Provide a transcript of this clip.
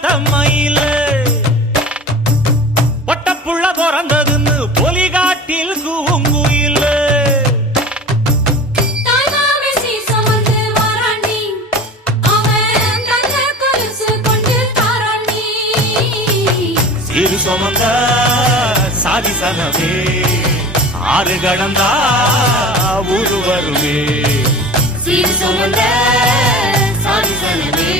வளர்த்த மயில பொட்டப்புள்ள பிறந்ததுன்னு பொலிகாட்டில் கூங்குயில சிறு சுமந்த சாதி சனமே ஆறு கடந்தா ஊரு வருமே சிறு சுமந்த சாதி சனமே